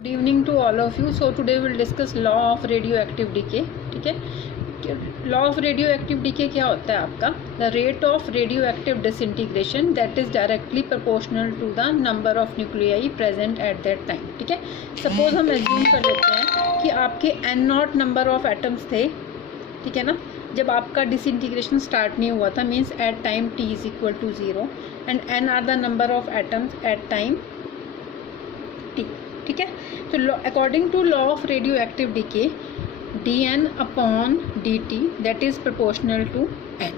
Good evening to all of you. So today will discuss law of radioactive decay. ठीक है, law of radioactive decay क्या होता है आपका? The rate of radioactive disintegration that is directly proportional to the number of nuclei present at that time. ठीक है, suppose हम assume कर लेते हैं कि आपके n not number of atoms थे. ठीक है ना, जब आपका डिसइंटीग्रेशन स्टार्ट नहीं हुआ था, means at time t is equal to 0 and n are the number of atoms at time t. ठीक है, तो according to law of radioactive decay dn upon dt that is proportional to n.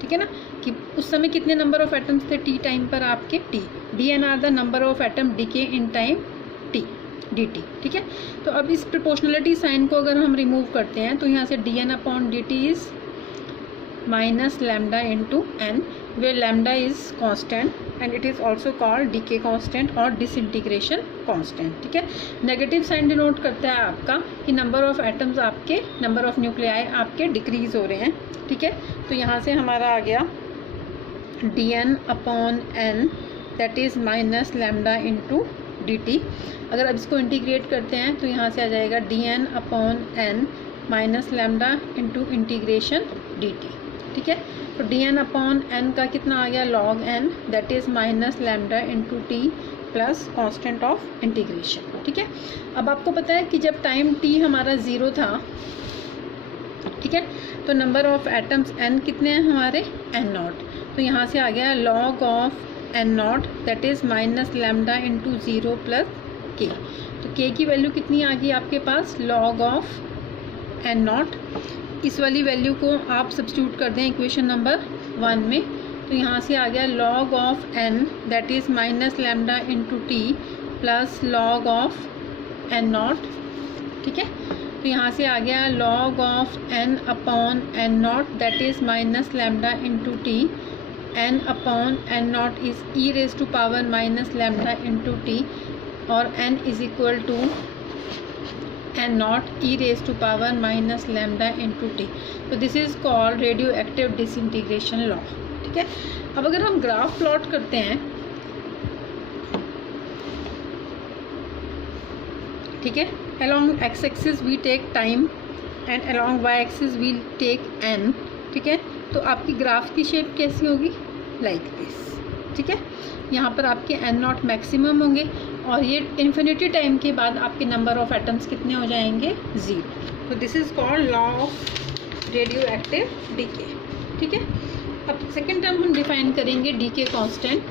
ठीक है ना, कि उस समय कितने नंबर ऑफ एटम्स थे t टाइम पर आपके t. dn are the number of atom decay in time t dt. ठीक है, तो अब इस प्रोपोर्शनलिटी साइन को अगर हम रिमूव करते हैं तो यहाँ से dn upon dt is minus lambda into n, where lambda is constant and it is also called decay constant और disintegration constant. ठीक है, नेगेटिव साइन डिनोट करता है आपका कि नंबर ऑफ एटम्स आपके, नंबर ऑफ न्यूक्लियाई आपके डिक्रीज हो रहे हैं. ठीक है, तो यहाँ से हमारा आ गया dn upon n that is minus lambda into dt. अगर अब इसको इंटीग्रेट करते हैं तो यहाँ से आ जाएगा dn upon n minus lambda into integration dt. ठीक है, तो dn अपॉन n का कितना आ गया log n that is minus lambda into t plus constant of integration. ठीक है, अब आपको पता है कि जब टाइम t हमारा 0 था, ठीक है, तो नंबर ऑफ एटम्स n कितने हैं हमारे n नॉट. तो यहाँ से आ गया log of n naught that is minus lambda into 0 plus k. तो k की वैल्यू कितनी आ गई आपके पास? log of n not. इस वाली वैल्यू को आप सब्स्टिट्यूट कर दें इक्वेशन नंबर 1 में, तो यहाँ से आ गया log of n that is minus lambda into t plus log of n naught. ठीक है, तो यहाँ से आ गया log of n upon n naught that is minus lambda into t. n upon n naught is e raise to power minus lambda into t और n is equal to n naught e raise to power minus lambda into t. तो this is called radioactive disintegration law. ठीक है, अब अगर हम graph plot करते हैं, ठीक है, along x axis we take time and along y axis we take n. ठीक है, तो आपकी ग्राफ की शेप कैसी होगी? Like this. ठीक है, यहाँ पर आपके n नॉट मैक्सिमम होंगे और ये इन्फिनिटी टाइम के बाद आपके नंबर ऑफ एटम्स कितने हो जाएंगे? 0. तो this is called law of radioactive decay. ठीक है, अब सेकेंड टर्म हम डिफाइन करेंगे डीके कांस्टेंट.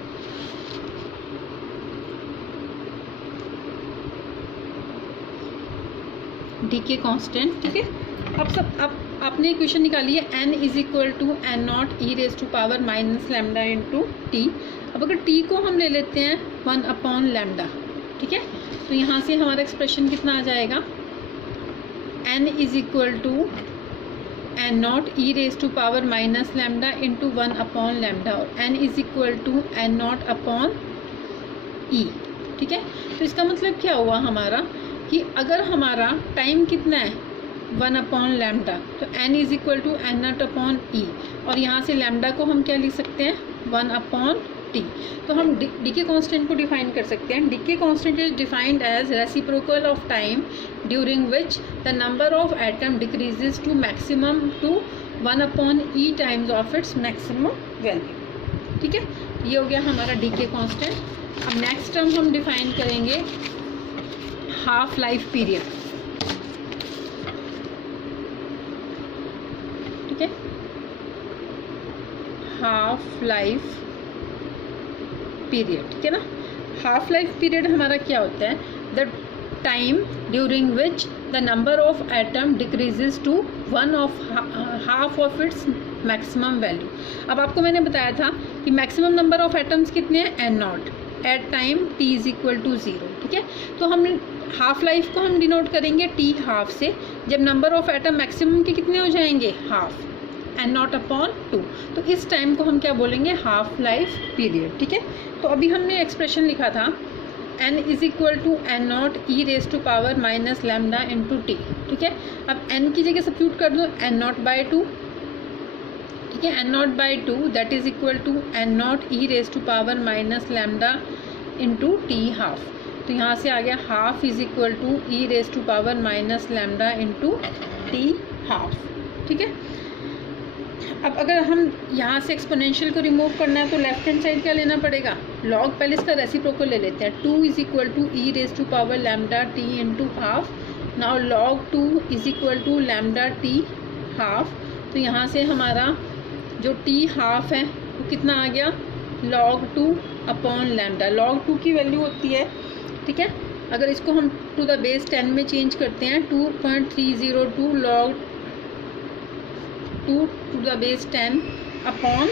Decay constant. ठीक है, अब आपने इक्वेशन निकाली है n is equal to n not e raise to power minus lambda into t. अब अगर t को हम ले लेते हैं 1 अपॉन लैम्डा. ठीक है, तो यहाँ से हमारा एक्सप्रेशन कितना आ जाएगा? n is equal to n not e raise to power minus lambda into 1 upon lambda और n is equal to n not upon e. ठीक है, तो इसका मतलब क्या हुआ हमारा कि अगर हमारा टाइम कितना है 1 अपॉन लैम्डा, तो n is equal to n not upon e और यहाँ से लैम्डा को हम क्या लिख सकते हैं? 1 अपॉन टी. तो हम डीके कांस्टेंट को डिफाइन कर सकते हैं. Decay constant is defined as reciprocal of time during which the number of atom decreases to maximum to 1 upon e times of its maximum value. ठीक है, ये हो गया हमारा डीके कांस्टेंट. अब नेक्स्ट टर्म हम डिफाइन करेंगे हाफ लाइफ पीरियड. ठीक है, हाफ लाइफ पीरियड. ठीक है ना, हाफ लाइफ पीरियड हमारा क्या होता है? The time during which the number of atom decreases to one of half of its maximum value. अब आपको मैंने बताया था कि मैक्सिमम नंबर ऑफ एटम्स कितने हैं? n not at time t is equal to 0. ठीक है, तो हम हाफ लाइफ को हम डिनोट करेंगे t हाफ से, जब नंबर ऑफ एटम मैक्सिमम के कितने हो जाएंगे? Half, n not upon 2. तो इस टाइम को हम क्या बोलेंगे? Half life period. ठीक है, तो अभी हमने एक्सप्रेशन लिखा था n is equal to n not e raise to power minus lambda into t. ठीक है, अब n की जगह सब्स्टिट्यूट कर दो n नॉट बाई 2. ठीक है, n not by 2 that is equal to n not e raise to power minus lambda into t half. तो यहाँ से आ गया half is equal to e raise to power minus lambda into t half, ठीक है। अब अगर हम यहाँ से एक्सपोनेंशियल को रिमूव करना है तो लेफ्ट हैंड साइड क्या लेना पड़ेगा, लॉग, पहले इसका रेसिप्रोकल ले लेते हैं। 2 is equal to e raise to power lambda t into half, now log 2 is equal to lambda t half. तो यहाँ से हमारा जो टी हाफ है वो कितना आ गया, log 2 अपॉन लैम्डा। log 2 की वैल्यू होती है, ठीक है, अगर इसको हम टू द बेस 10 में चेंज करते हैं 2.302 log 2 to the base 10 upon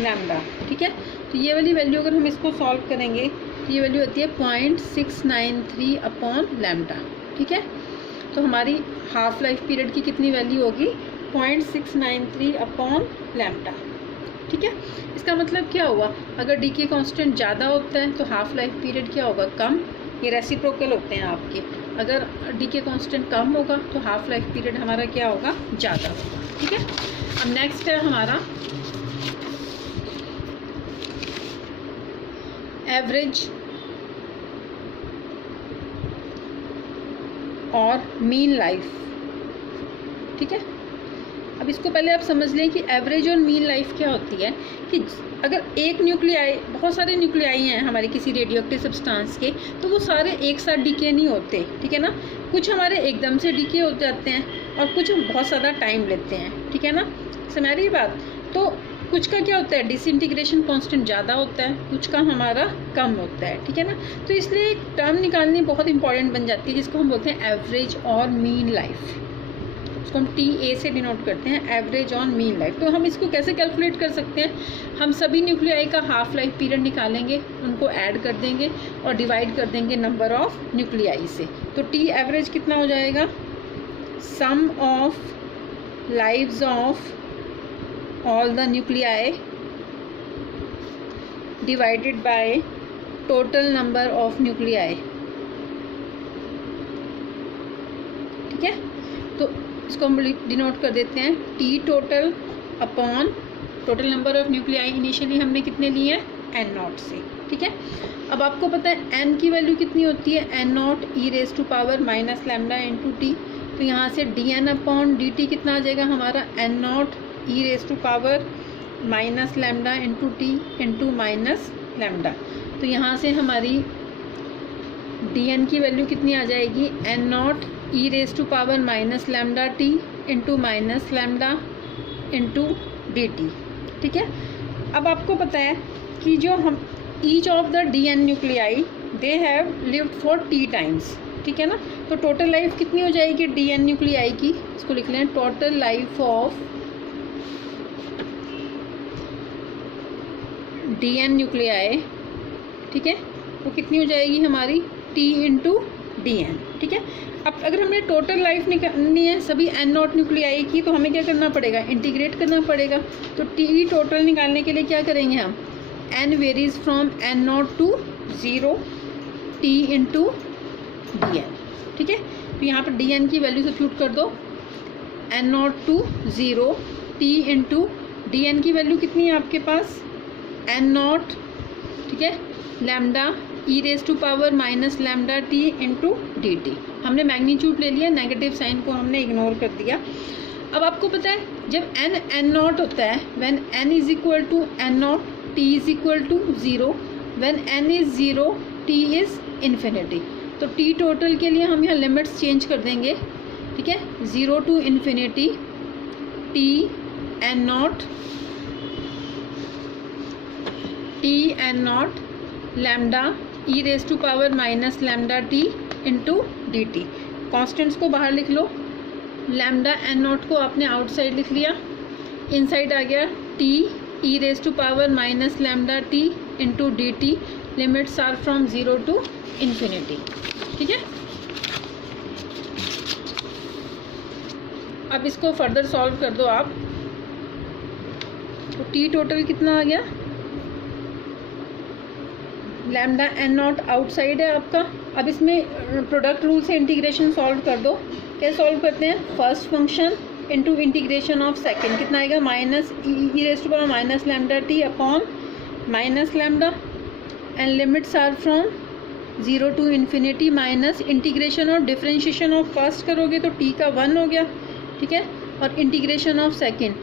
lambda, ठीक है। तो ये वाली वैल्यू अगर हम इसको सॉल्व करेंगे तो ये वैल्यू होती है 0.693 अपॉन लैम्डा, ठीक है। तो हमारी हाफ लाइफ पीरियड की कितनी वैल्यू होगी, 0.693 अपॉन लैम्डा, ठीक है। इसका मतलब क्या हुआ, अगर डी के कांस्टेंट ज़्यादा होता है तो हाफ लाइफ पीरियड क्या होगा, कम। ये रेसिप्रोकल होते हैं आपके, अगर डी के कांस्टेंट कम होगा तो हाफ लाइफ पीरियड हमारा क्या होगा, ज़्यादा होगा, ठीक है। अब नेक्स्ट है हमारा एवरेज और मीन लाइफ, ठीक है। अब इसको पहले आप समझ लें कि एवरेज और मीन लाइफ क्या होती है, कि अगर एक न्यूक्लियाई, बहुत सारे न्यूक्लियाई हैं हमारे किसी रेडियो एक्टिव सब्सटेंस के, तो वो सारे एक साथ डीके नहीं होते, ठीक है ना। कुछ हमारे एकदम से डीके हो जाते हैं और कुछ बहुत ज़्यादा टाइम लेते हैं, ठीक है ना, समझ रही बात। तो कुछ का क्या होता है, डिसइंटीग्रेशन कांस्टेंट ज़्यादा होता है, कुछ का हमारा कम होता है, ठीक है ना। तो इसलिए एक टर्म निकालनी बहुत इंपॉर्टेंट बन जाती है जिसको हम बोलते हैं एवरेज और मीन लाइफ। उसको हम TA से डिनोट करते हैं, एवरेज ऑन मीन लाइफ। तो हम इसको कैसे कैलकुलेट कर सकते हैं, हम सभी न्यूक्लियाई का हाफ लाइफ पीरियड निकालेंगे, उनको ऐड कर देंगे और डिवाइड कर देंगे नंबर ऑफ न्यूक्लियाई से। तो T एवरेज कितना हो जाएगा, sum of lives of all the nuclei divided by total number of nuclei, ठीक है। तो इसको हम डिनोट कर देते हैं T total upon total number of nuclei. Initially हमने कितने लिए हैं, N0 से, ठीक है। अब आपको पता है N की वैल्यू कितनी होती है, N0 e raise to power minus lambda into t. तो यहाँ से DN अपॉन DT कितना आ जाएगा हमारा, N0 e raise to power minus lambda into t into minus lambda. तो यहाँ से हमारी DN की वैल्यू कितनी आ जाएगी, N0 e raise to power minus lambda t into minus lambda into DT, ठीक है। अब आपको पता है कि जो हम each of the DN nuclei they have lived for T times, ठीक है ना। तो टोटल लाइफ कितनी हो जाएगी DN न्यूक्लियाई की, इसको लिख लें, total life of DN nuclei, ठीक है, वो कितनी हो जाएगी हमारी T इंटू DN, ठीक है। अब अगर हमें टोटल लाइफ निकालनी है सभी N0 न्यूक्लियाई की, तो हमें क्या करना पड़ेगा, इंटीग्रेट करना पड़ेगा। तो T टोटल निकालने के लिए क्या करेंगे हम, N varies from N0 to 0 T into DN, ठीक है। तो यहाँ पर DN की वैल्यू सब्स्टिट्यूट कर दो, N0 to 0 T into DN की वैल्यू कितनी है आपके पास, N0, ठीक है, lambda e raise to power minus lambda t into DT। हमने मैग्नीट्यूड ले लिया, नेगेटिव साइन को हमने इग्नोर कर दिया। अब आपको पता है जब N0 होता है, when N is equal to N0 T is equal to 0, when N is 0 T is infinity. तो T टोटल के लिए हम यहाँ लिमिट्स चेंज कर देंगे, ठीक है, 0 to infinity T N0 lambda e raise to power minus lambda t into DT। Constants को बाहर लिख लो, लैम्डा N0 को आपने आउटसाइड लिख लिया, इनसाइड आ गया T e raise to power minus lambda t into DT। Limits are from 0 to infinity, ठीक है। अब इसको फर्दर सॉल्व कर दो आप, तो T टोटल कितना आ गया, लैम्डा N0 आउटसाइड है आपका। अब इसमें प्रोडक्ट रूल से इंटीग्रेशन सॉल्व कर दो। क्या सॉल्व करते हैं, first function into integration of second, कितना आएगा, minus e raise to power minus lambda t upon minus lambda, and limits are from 0 to infinity minus integration और डिफरेंशिएशन ऑफ फर्स्ट करोगे तो t का 1 हो गया, ठीक है, और integration of second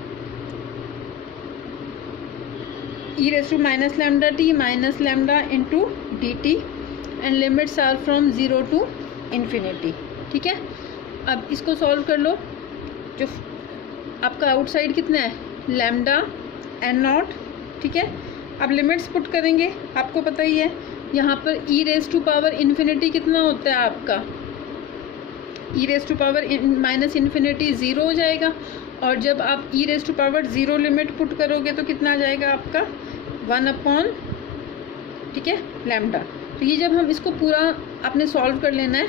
e raise to minus lambda t minus lambda into d t and limits are from 0 to infinity, ठीक है। अब इसको सॉल्व कर लो। जो आपका आउटसाइड कितना है, लैम्डा एन नॉट, ठीक है। अब लिमिट्स पुट करेंगे, आपको पता ही है यहाँ पर e raise to power infinity कितना होता है आपका, e raise to power minus infinity 0 हो जाएगा, और जब आप e raise to power 0 limit put करोगे तो कितना आ जाएगा आपका 1 अपॉन, ठीक है, लैम्डा। तो ये जब हम इसको पूरा आपने सॉल्व कर लेना है,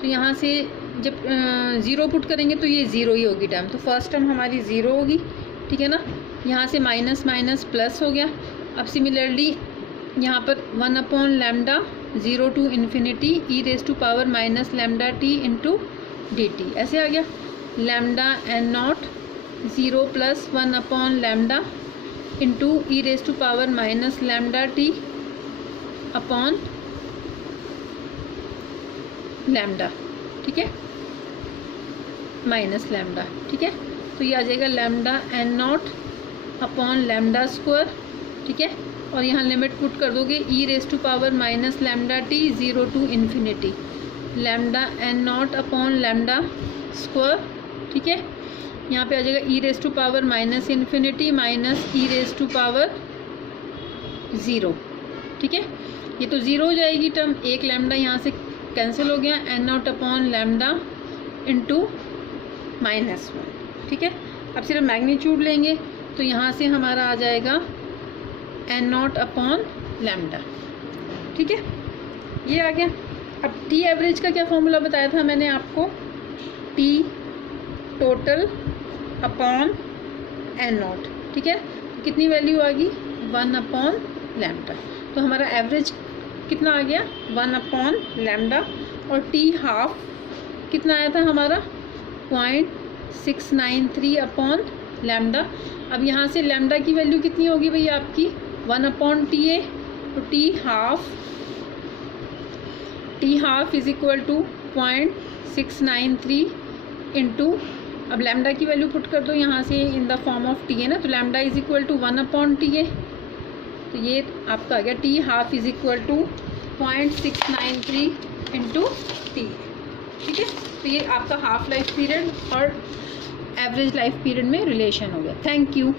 तो यहाँ से जब 0 पुट करेंगे तो ये 0 ही होगी टर्म, तो फर्स्ट टर्म हमारी 0 होगी, ठीक है ना। यहाँ से माइनस माइनस प्लस हो गया। अब सिमिलरली यहाँ पर 1 upon lambda 0 to infinity e raise to power minus lambda t into d t, ऐसे आ गया। Lambda n not 0 plus 1 upon lambda into e raise to power minus lambda t upon lambda, ठीक है, minus lambda, ठीक है। तो ये आ जाएगा lambda n not upon lambda square, ठीक है, और यहाँ लिमिट पुट कर दोगे e raise to power minus lambda t 0 to infinity lambda n not upon lambda square, ठीक है। यहाँ पे आ जाएगा e raise to power minus infinity minus e raise to power 0, ठीक है। ये तो 0 हो जाएगी टर्म, एक लैम्डा यहाँ से कैंसिल हो गया, n not upon lambda into minus 1, ठीक है। अब सिर्फ मैग्नीट्यूड लेंगे तो यहाँ से हमारा आ जाएगा एन नॉट अपॉन लैम्डा, ठीक है, ये आ गया। अब टी एवरेज का क्या फॉर्मूला बताया था मैंने आपको, t total upon n not, ठीक है। कितनी वैल्यू आ गई 1 अपॉन लैम्डा, तो हमारा एवरेज कितना आ गया 1 अपॉन लैम्डा, और टी हाफ कितना आया था हमारा 0.693 अपॉन लैम्डा। अब यहाँ से लैम्डा की वैल्यू कितनी होगी भैया आपकी 1 अपॉन टी ए, तो t half is equal to 0.693 into, अब लैम्डा की वैल्यू पुट कर दो यहाँ से in the form of t है ना, तो lambda is equal to 1 upon t a, तो ये आपका आ गया t half is equal to 0.693 into t, ठीक है। तो ये आपका हाफ लाइफ पीरियड और एवरेज लाइफ पीरियड में रिलेशन हो गया। Thank you.